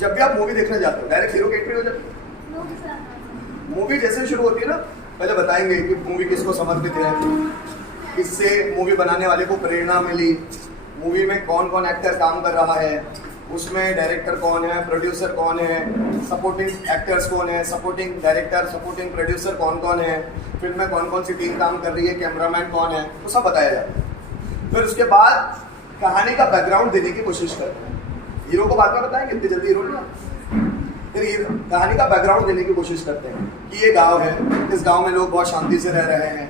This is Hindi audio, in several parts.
जब भी आप मूवी देखने जाते हो डायरेक्ट हीरो की एंट्री हो जाती है। मूवी जैसे शुरू होती है ना, पहले बताएंगे कि मूवी किसको समर्पित है, किससे मूवी बनाने वाले को प्रेरणा मिली, मूवी में कौन कौन एक्टर काम कर रहा है, उसमें डायरेक्टर कौन है, प्रोड्यूसर कौन है, सपोर्टिंग एक्टर्स कौन है, सपोर्टिंग डायरेक्टर, सपोर्टिंग प्रोड्यूसर कौन कौन है, फिल्म में कौन कौन सी टीम काम कर रही है, कैमरामैन कौन है, वो सब बताया जाता है। फिर उसके बाद कहानी का बैकग्राउंड देने की कोशिश करते हैं। हीरो को बाद में बताएंगे, इतनी जल्दी हीरो नहीं। फिर कहानी का बैकग्राउंड देने की कोशिश करते हैं कि ये गांव है, इस गांव में लोग बहुत शांति से रह रहे हैं,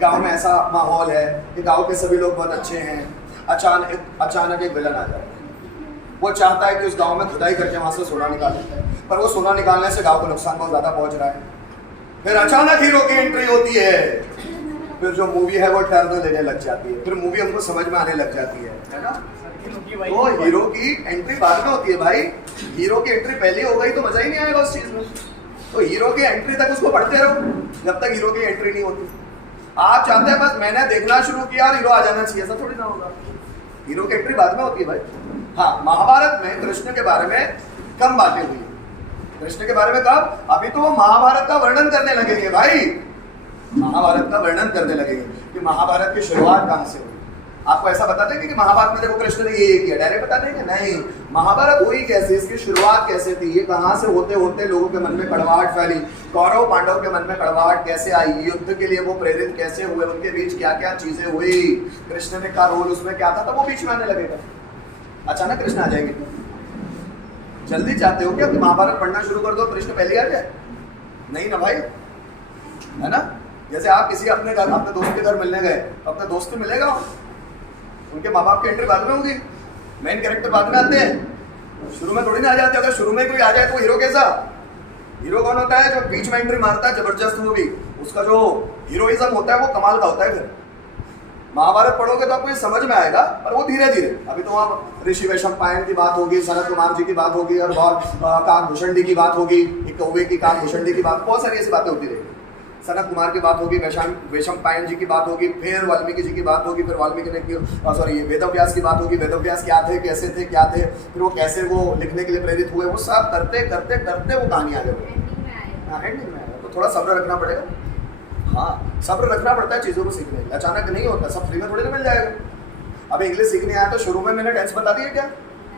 गांव में ऐसा माहौल है कि गांव के सभी लोग बहुत अच्छे हैं। अचानक एक विलन आ जाता है, वो चाहता है कि उस गांव में खुदाई करके वहां से सोना निकाले, पर वो सोना निकालने से गांव को नुकसान बहुत ज्यादा पहुंच रहा है। फिर अचानक हीरो की एंट्री होती है, फिर जो मूवी है वो टर्न लेने लग जाती है, फिर मूवी हमको समझ में आने लग जाती है ना। तो हीरो की एंट्री बाद में होती है भाई, हीरो की एंट्री पहले हो गई तो मजा ही नहीं आएगा उस चीज में। तो हीरो की एंट्री तक उसको पढ़ते रहो जब तक हीरो की एंट्री नहीं होती। आप चाहते हैं बस मैंने देखना शुरू किया और हीरो आ जाना चाहिए, ऐसा थोड़ी ना होगा। हीरो की एंट्री बाद में होती है भाई। हाँ, महाभारत में कृष्ण के बारे में कम बातें हुई। कृष्ण के बारे में कब? अभी तो वो महाभारत का वर्णन करने लगेंगे भाई, महाभारत का वर्णन करने लगेंगे कि महाभारत की शुरुआत कहां से हुई। आपको ऐसा बता देंगे कि महाभारत में देखो कृष्ण ने ये किया, डायरेक्ट बता देंगे? नहीं, महाभारत हुई कैसे, इसकी शुरुआत कैसे थी, ये कहां से होते होते लोगों के मन में कड़वाहट फैली, कौरव पांडव के मन में कड़वाहट कैसे आई, युद्ध के लिए वो प्रेरित कैसे हुए, उनके बीच क्या क्या चीजें हुई, कृष्ण ने का रोल उसमें क्या था, तो वो बीच में आने लगेगा। अचानक कृष्ण आ जाएंगे? जल्दी चाहते हो क्या कि महाभारत पढ़ना शुरू कर दो, कृष्ण पहले आ जाए? नहीं ना भाई, है ना। जैसे आप किसी अपने घर, अपने दोस्त के घर मिलने गए, अपने दोस्त मिलेगा, उनके माँ बाप की एंट्री बाद में होगी, मेन कैरेक्टर बाद में आते हैं, शुरू में थोड़ी ना आ जाते। अगर शुरू में कोई आ जाए तो हीरो कैसा? हीरो कौन होता है? जो बीच में एंट्री मारता है जबरदस्त, वो भी उसका जो हीरोइज्म होता है वो कमाल का होता है। फिर महाभारत पढ़ोगे तो आपको ये समझ में आएगा, पर वो धीरे धीरे। अभी तो वहाँ ऋषि वैशंपायन की बात होगी, सनत कुमार जी की बात होगी, और काकभूषण की बात होगी, कौवे की काकभूषण की बात, बहुत सारी ऐसी बातें होती रहेगी। सनत कुमार की बात होगी, वैशंपायन जी की बात होगी, फिर वाल्मीकि जी की बात होगी, फिर वाल्मीकि ने ये वेदव्यास की बात होगी, वेदव्यास क्या थे, कैसे थे, क्या थे, फिर वो कैसे वो लिखने के लिए प्रेरित हुए, वो सब करते करते करते वो कहानी आ गई। हाँ, एंडिंग में आएगा। तो थोड़ा सब्र रखना पड़ेगा। हाँ, सब्र रखना पड़ता है चीज़ों को सीखने, अचानक नहीं होता, सब फ्री में थोड़ी ना मिल जाएगा। अब इंग्लिश सीखने आया तो शुरू में मैंने टेंस बता दिया क्या?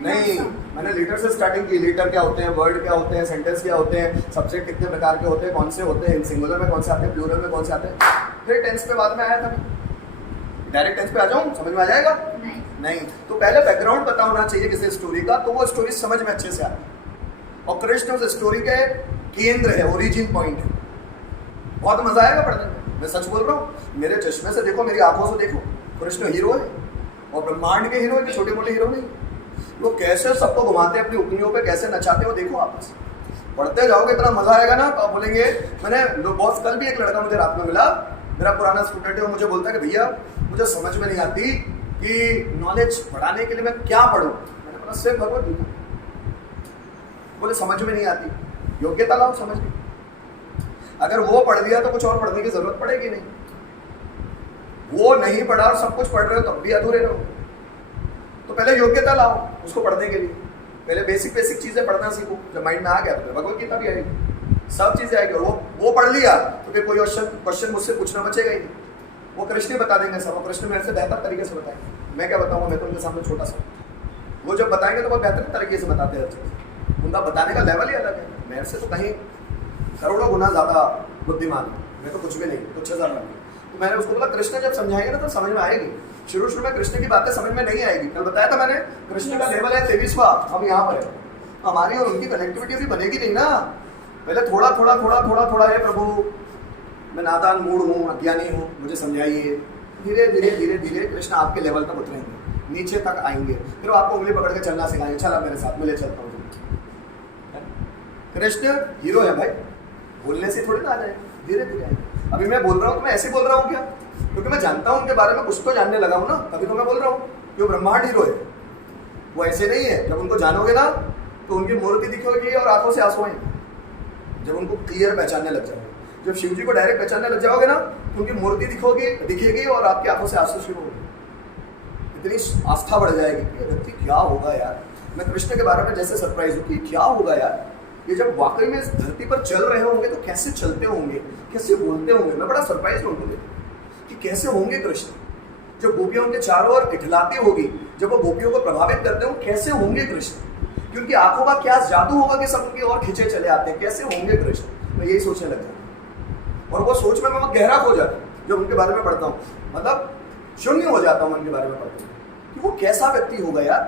नहीं, मैंने लीटर से स्टार्टिंग की। लीटर क्या होते हैं, वर्ड क्या होते हैं, सेंटेंस क्या होते हैं, सब्जेक्ट कितने प्रकार के होते हैं, कौन से होते हैं, सिंगुलर में कौन से आते हैं, प्लूरल में कौन से आते हैं। फिर टेंस पे बाद में आया था। डायरेक्ट टेंस पे आ जाऊँ, समझ में आ जाएगा? नहीं। तो पहले बैकग्राउंड पता होना चाहिए किसी स्टोरी का, तो वो स्टोरी समझ में अच्छे से आती। और कृष्ण उस स्टोरी के केंद्र है, ओरिजिन पॉइंट है। बहुत मजा आएगा पढ़ने में, मैं सच बोल रहा हूँ। मेरे चश्मे से देखो, मेरी आंखों से देखो, कृष्ण हीरो है, और ब्रह्मांड के हीरो है, छोटे मोटे हीरो नहीं। वो कैसे सबको घुमाते हैं अपनी उंगलियों पे, कैसे नचाते हो, देखो आप। पढ़ते जाओगे इतना मजा आएगा ना। तो आप बोलेंगे, मैंने बहुत, कल भी एक लड़का मुझे रात में मिला, मेरा पुराना स्टूडेंट है, वो मुझे बोलता है कि भैया मुझे समझ में नहीं आती कि नॉलेज बढ़ाने के लिए मैं क्या पढ़ूं। मैंने बोला सिर्फ भगवत गीता। बोले समझ में नहीं आती, योग्यता लाओ समझ में। अगर वो पढ़ लिया तो कुछ और पढ़ने की जरूरत पड़ेगी नहीं। वो नहीं पढ़ा और सब कुछ पढ़ रहे हो तब भी अधूरे रहो। तो पहले योग्यता लाओ उसको पढ़ने के लिए, पहले बेसिक चीजें पढ़ना सीखो। जब माइंड में आ गया तो भगवत गीता भी आएगी, सब चीजें आएगी। और वो पढ़ लिया तो फिर कोई क्वेश्चन मुझसे पूछना बचेगा ही नहीं। वो कृष्ण बता देंगे सब, वो कृष्ण मेरे से बेहतर तरीके से बताएंगे। मैं क्या बताऊंगा, मैं तो उनके सामने छोटा सा। वो जब बताएंगे तो बहुत बेहतर तरीके से बताते हैं हर चीज़, उनका बताने का लेवल ही अलग है। मेरे से तो कहीं करोड़ों गुना ज्यादा बुद्धिमान है, मैं तो कुछ भी नहीं, कुछ हजार नहीं। तो मैंने उसको बोला कृष्ण जब समझाएंगे ना तो समझ में आएगी। शुरू में कृष्ण की बातें समझ में नहीं आएगी। कल बताया था मैंने, कृष्ण का लेवल है 23वां, हम यहाँ पर है। हमारी और उनकी कनेक्टिविटी भी बनेगी नहीं ना। पहले थोड़ा थोड़ा है, प्रभु मैं नादान मूड हूँ, अज्ञानी हूँ, मुझे समझाइए। धीरे धीरे कृष्ण आपके लेवल तक उतरेंगे, नीचे तक आएंगे, फिर वो आपको उंगली पकड़ के चलना सिखाएंगे। चला मेरे साथ, मैं ले चलता हूँ। कृष्ण हीरो है भाई, बोलने से थोड़ी ना आ जाए, धीरे धीरे आएंगे। अभी मैं बोल रहा हूँ तो मैं ऐसे बोल रहा हूँ क्या? क्योंकि मैं जानता हूँ उनके बारे में, कुछ तो जानने लगा हूँ ना, तभी तो मैं बोल रहा हूँ कि वो ब्रह्मांड हीरो है। वो ऐसे नहीं है। जब उनको जानोगे ना तो उनकी मूर्ति दिखेगी और आंखों से आंसू आएंगे। जब उनको क्लियर पहचानने लग जाओगे, जब शिव जी को डायरेक्ट पहचानने लग जाओगे ना, तो उनकी मूर्ति दिखेगी और आपकी आंखों से आंसू शुरू होगी। इतनी आस्था बढ़ जाएगी कि व्यक्ति क्या होगा यार, मैं कृष्ण के बारे में जैसे सरप्राइज हूँ कि क्या होगा यार, ये जब वाकई में इस धरती पर चल रहे होंगे तो कैसे चलते होंगे, कैसे बोलते होंगे। मैं बड़ा सरप्राइज हूँ उनको देख कि कैसे होंगे कृष्ण। जब गोपियां उनके चारों ओर इठलाती होगी, जब वो गोपियों को प्रभावित करते हो, कैसे होंगे कृष्ण। कि उनकी आंखों का क्या जादू होगा कि सब उनकी ओर खिंचे चले आते हैं, कैसे होंगे कृष्ण। मैं यही सोचने लग जाता और वो सोच में मैं बहुत गहरा हो जाता हूँ जब उनके बारे में पढ़ता हूँ। मतलब शून्य हो जाता हूँ उनके बारे में पढ़ता हूँ कि वो कैसा व्यक्ति होगा यार,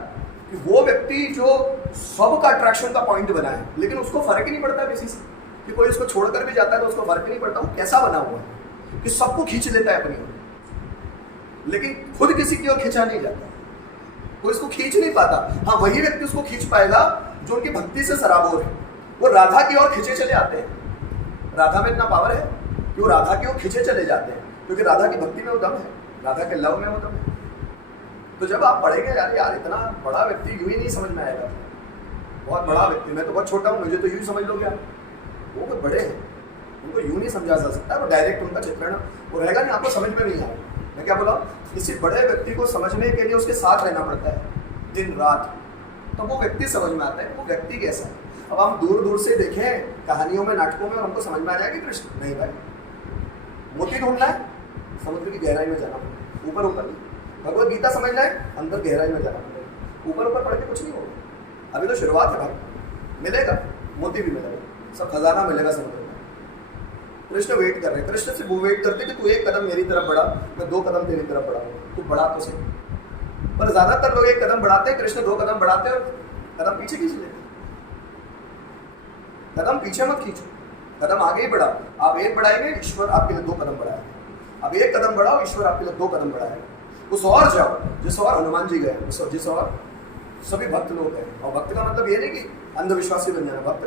कि वो व्यक्ति जो सबका अट्रैक्शन का पॉइंट बना है, लेकिन उसको फर्क ही नहीं पड़ता किसी से, कि कोई उसको छोड़कर भी जाता है तो उसको फर्क ही नहीं पड़ता। वो कैसा बना हुआ है कि सबको खींच लेता है अपनी ओर, लेकिन खुद किसी की ओर खींचा नहीं जाता, कोई इसको खींच नहीं पाता। हाँ, वही व्यक्ति उसको खींच पाएगा जो उनकी भक्ति से सराबोर है। वो राधा की ओर खींचे चले आते हैं। राधा में इतना पावर है कि वो राधा की ओर खींचे चले जाते हैं, क्योंकि राधा की भक्ति में वो दम है, राधा के लव में वो दम है। तो जब आप पढ़ेंगे यार इतना बड़ा व्यक्ति यूं ही नहीं समझ में आएगा, बहुत बड़ा व्यक्ति। मैं तो बहुत छोटा हूँ, मुझे तो यूं ही समझ लोगे आप। वो बहुत बड़े हैं, उनको यूं नहीं समझा जा सकता। वो डायरेक्ट उनका चित्रण वो रहेगा नहीं, आपको समझ में नहीं आएगा। मैं क्या बोला, किसी बड़े व्यक्ति को समझने के लिए उसके साथ रहना पड़ता है दिन रात, तो वो व्यक्ति समझ में आता है कि वो व्यक्ति कैसा है। अब हम दूर दूर से देखें कहानियों में, नाटकों में, और हमको समझ में आ जाएगा कृष्ण नहीं भाई। मोती ढूंढना है, समुद्र की गहराई में जाना पड़ेगा, ऊपर ऊपर नहीं। भगवत गीता समझना है, अंदर गहराई में जाना पड़ेगा। ऊपर ऊपर पढ़ के कुछ नहीं होगा, अभी तो शुरुआत है भाई। मिलेगा, मोती भी मिलेगा, सब खजाना मिलेगा समुद्र में। कृष्ण वेट कर रहे हैं, कृष्ण से वो वेट करते कि तू एक कदम मेरी तरफ बढ़ा, मैं 2 कदम तेरी तरफ बढ़ाऊंगा, तू बढ़ा तो सही। पर ज्यादातर लोग 1 कदम बढ़ाते हैं, कृष्ण 2 कदम बढ़ाते हैं और कदम पीछे खींच लेते। कदम पीछे मत खींचो, कदम आगे ही बढ़ाओ। आप 1 बढ़ाएंगे, ईश्वर आपके लिए 2 कदम बढ़ाएगा। अब 1 कदम बढ़ाओ, ईश्वर आपके लिए 2 कदम बढ़ाएगा। उस और जाओ जिस और हनुमान जी गए, जिस और सभी भक्त लोग हैं। और भक्त का मतलब ये नहीं कि अंधविश्वासी बन जाना, भक्त